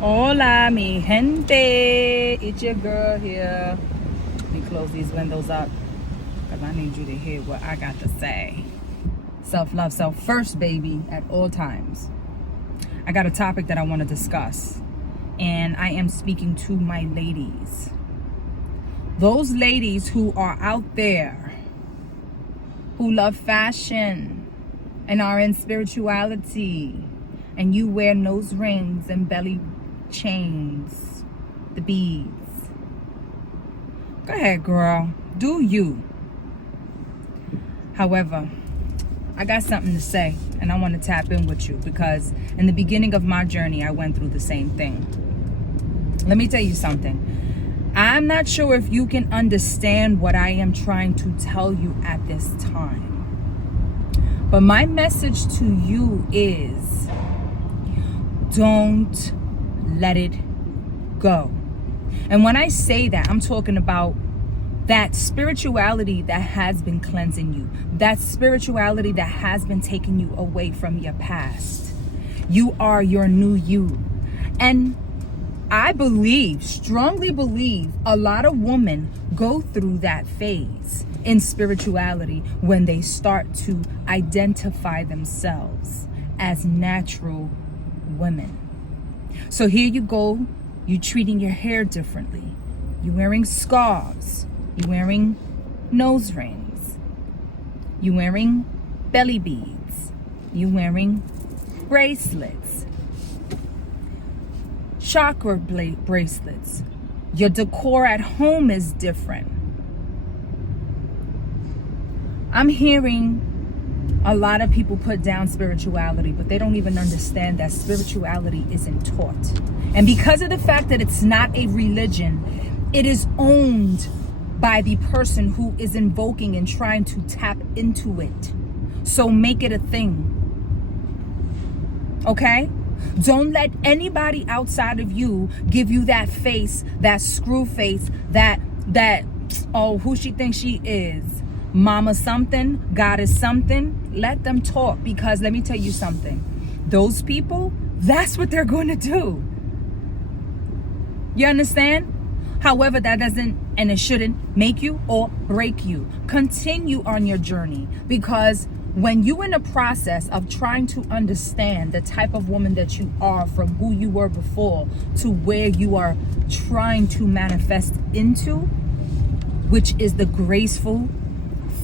Hola, mi gente. It's your girl here. Let me close these windows up because I need you to hear what I got to say. Self-love, self-first, baby, at all times. I got a topic that I want to discuss, and I am speaking to my ladies. Those ladies who are out there who love fashion and are in spirituality, and you wear nose rings and belly chains, the beads. Go ahead, girl. Do you. However, I got something to say, and I want to tap in with you because in the beginning of my journey, I went through the same thing. Let me tell you something. I'm not sure if you can understand what I am trying to tell you at this time. But my message to you is, don't let it go. And when I say that, I'm talking about that spirituality that has been cleansing you, that spirituality that has been taking you away from your past. You are your new you. And I believe, strongly believe, a lot of women go through that phase in spirituality when they start to identify themselves as natural women. So here you go, you treating your hair differently. You're wearing scarves. You're wearing nose rings. You're wearing belly beads. You're wearing bracelets. Chakra bracelets. Your decor at home is different. I'm hearing a lot of people put down spirituality, but they don't even understand that spirituality isn't taught. And because of the fact that it's not a religion, it is owned by the person who is invoking and trying to tap into it. So make it a thing. Okay? Don't let anybody outside of you give you that face, that screw face, that oh, who she thinks she is. Mama something, God is something. Let them talk, because let me tell you something. Those people, that's what they're going to do. You understand? However, that doesn't and it shouldn't make you or break you. Continue on your journey, because when you're in a process of trying to understand the type of woman that you are from who you were before to where you are trying to manifest into, which is the graceful,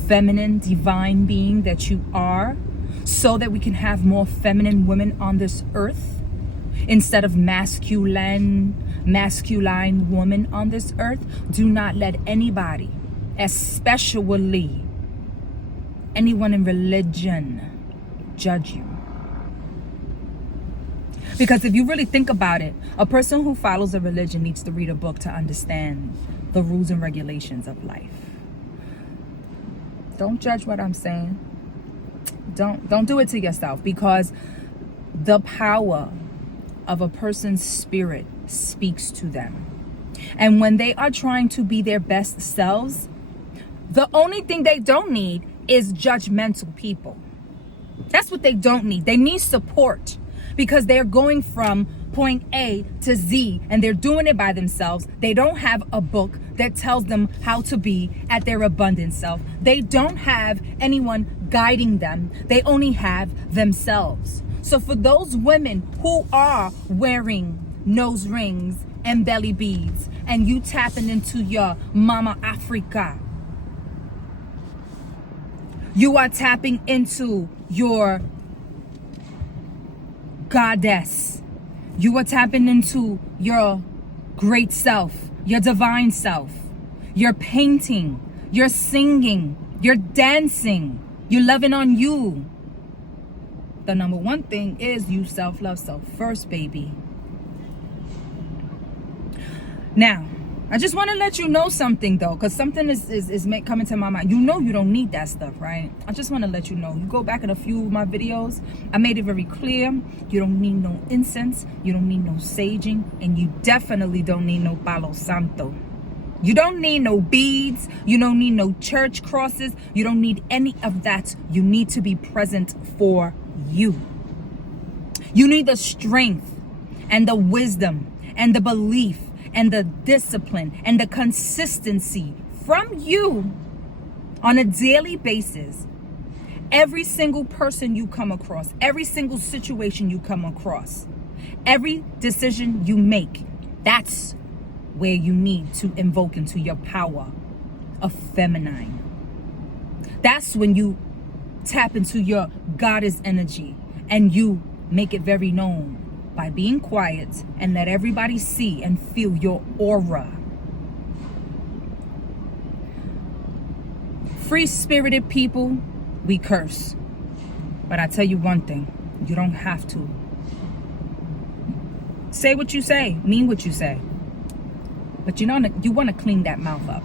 feminine, divine being that you are, so that we can have more feminine women on this earth instead of masculine woman on this earth. Do not let anybody, especially anyone in religion, judge you. Because if you really think about it, a person who follows a religion needs to read a book to understand the rules and regulations of life. Don't judge what I'm saying. Don't do it to yourself, because the power of a person's spirit speaks to them. And when they are trying to be their best selves, the only thing they don't need is judgmental people. That's what they don't need. They need support, because they're going from point A to Z and they're doing it by themselves. They don't have a book that tells them how to be at their abundant self. They don't have anyone guiding them. They only have themselves. So for those women who are wearing nose rings and belly beads, and you tapping into your Mama Africa, you are tapping into your goddess. You are tapping into your great self, your divine self. You're painting, you're singing, you're dancing, you're loving on you. The number one thing is you self-love, self-first, baby. Now, I just want to let you know something, though, because something is coming to my mind. You know you don't need that stuff, right? I just want to let you know. You go back in a few of my videos, I made it very clear. You don't need no incense. You don't need no saging. And you definitely don't need no Palo Santo. You don't need no beads. You don't need no church crosses. You don't need any of that. You need to be present for you. You need the strength and the wisdom and the belief and the discipline and the consistency from you on a daily basis. Every single person you come across, every single situation you come across, every decision you make, that's where you need to invoke into your power of feminine. That's when you tap into your goddess energy and you make it very known by being quiet and let everybody see and feel your aura. Free-spirited people, we curse. But I tell you one thing, you don't have to. Say what you say, mean what you say. But you want to clean that mouth up.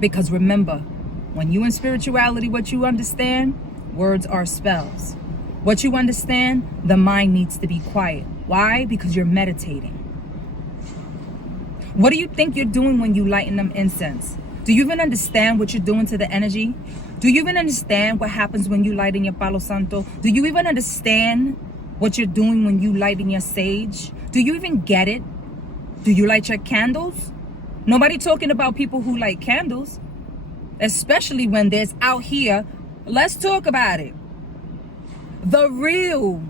Because remember, when you in spirituality, what you understand, words are spells. What you understand, the mind needs to be quiet. Why? Because you're meditating. What do you think you're doing when you lighten them incense? Do you even understand what you're doing to the energy? Do you even understand what happens when you light in your Palo Santo? Do you even understand what you're doing when you light in your sage? Do you even get it? Do you light your candles? Nobody talking about people who light candles, especially when there's out here. Let's talk about it. The real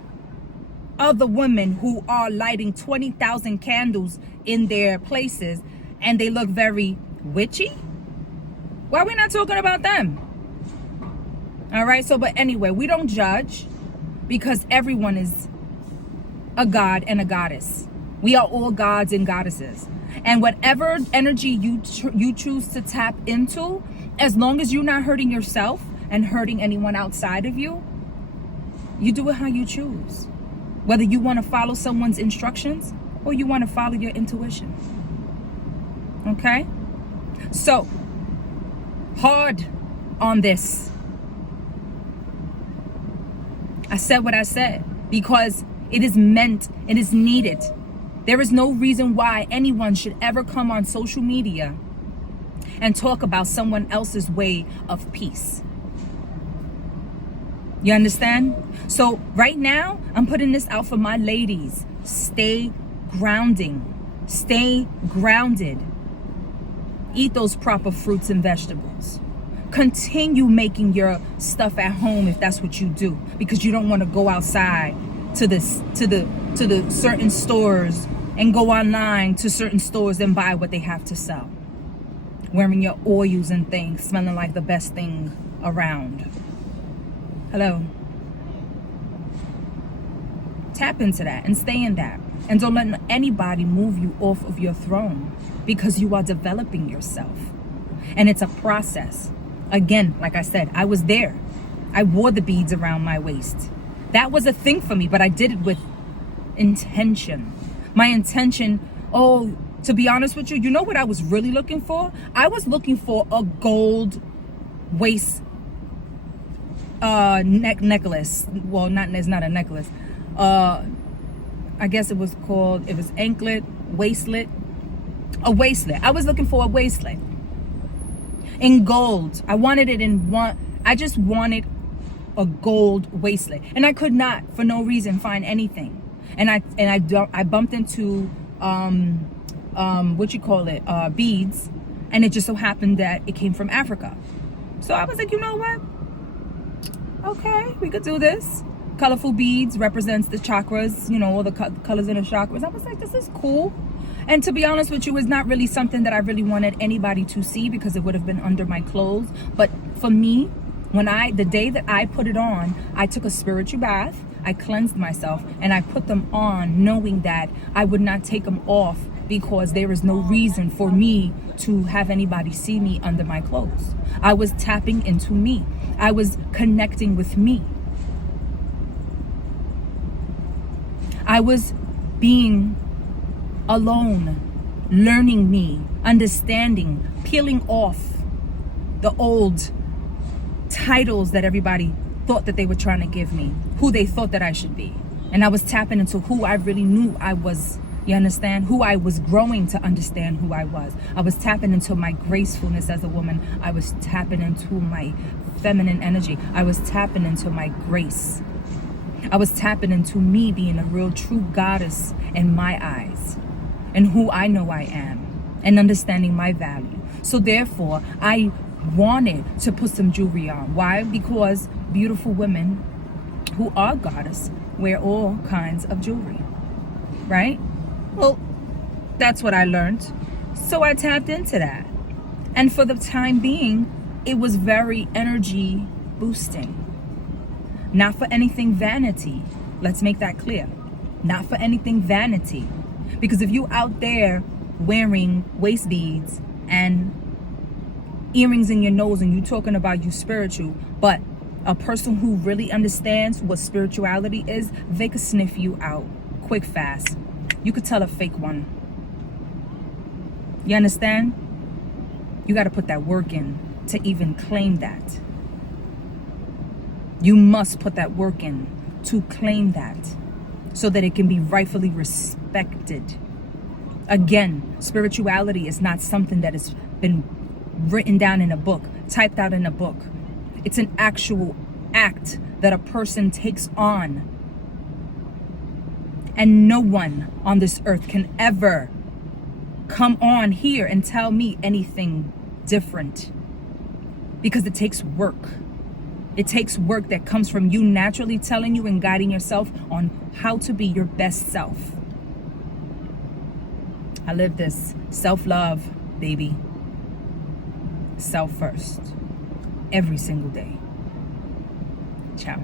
of the women who are lighting 20,000 candles in their places and they look very witchy. Why are we not talking about them? All right, so but anyway, we don't judge because everyone is a god and a goddess. We are all gods and goddesses. And whatever energy you choose to tap into, as long as you're not hurting yourself and hurting anyone outside of you, you do it how you choose. Whether you want to follow someone's instructions or you want to follow your intuition. Okay? So, hard on this. I said what I said because it is meant, it is needed. There is no reason why anyone should ever come on social media and talk about someone else's way of peace. You understand? So right now, I'm putting this out for my ladies. Stay grounding. Stay grounded. Eat those proper fruits and vegetables. Continue making your stuff at home if that's what you do, because you don't want to go outside to the certain stores and go online to certain stores and buy what they have to sell. Wearing your oils and things, smelling like the best thing around. Hello. Tap into that and stay in that. And don't let anybody move you off of your throne, because you are developing yourself. And it's a process. Again, like I said, I was there. I wore the beads around my waist. That was a thing for me, but I did it with intention. My intention, to be honest with you, you know what I was really looking for? I was looking for a gold waist necklace. Well, it's not a necklace. I guess it was anklet, waistlet. A waistlet. I was looking for a waistlet in gold. I wanted it in one. I just wanted a gold waistlet, and I could not, for no reason, find anything. And I bumped into beads, and it just so happened that it came from Africa. So I was like, you know what? Okay, we could do this. Colorful beads represents the chakras, all the colors in the chakras. I was like, this is cool. And to be honest with you, it's not really something that I really wanted anybody to see, because it would have been under my clothes. But for me, the day that I put it on, I took a spiritual bath, I cleansed myself, and I put them on knowing that I would not take them off, because there is no reason for me to have anybody see me under my clothes. I was tapping into me. I was connecting with me. I was being alone, learning me, understanding, peeling off the old titles that everybody thought that they were trying to give me, who they thought that I should be. And I was tapping into who I really knew I was. You understand? Who I was growing to understand who I was. I was tapping into my gracefulness as a woman. I was tapping into my feminine energy. I was tapping into my grace. I was tapping into me being a real true goddess in my eyes and who I know I am and understanding my value. So therefore, I wanted to put some jewelry on. Why? Because beautiful women who are goddess wear all kinds of jewelry, right? Well, that's what I learned. So I tapped into that. And for the time being, it was very energy boosting. Not for anything vanity. Let's make that clear. Not for anything vanity. Because if you out there wearing waist beads and earrings in your nose and you talking about you spiritual, but a person who really understands what spirituality is, they could sniff you out quick, fast. You could tell a fake one. You understand? You got to put that work in to even claim that. You must put that work in to claim that so that it can be rightfully respected. Again, spirituality is not something that has been written down in a book, typed out in a book. It's an actual act that a person takes on. And no one on this earth can ever come on here and tell me anything different. Because it takes work. It takes work that comes from you naturally telling you and guiding yourself on how to be your best self. I live this self-love, baby. Self first. Every single day. Ciao.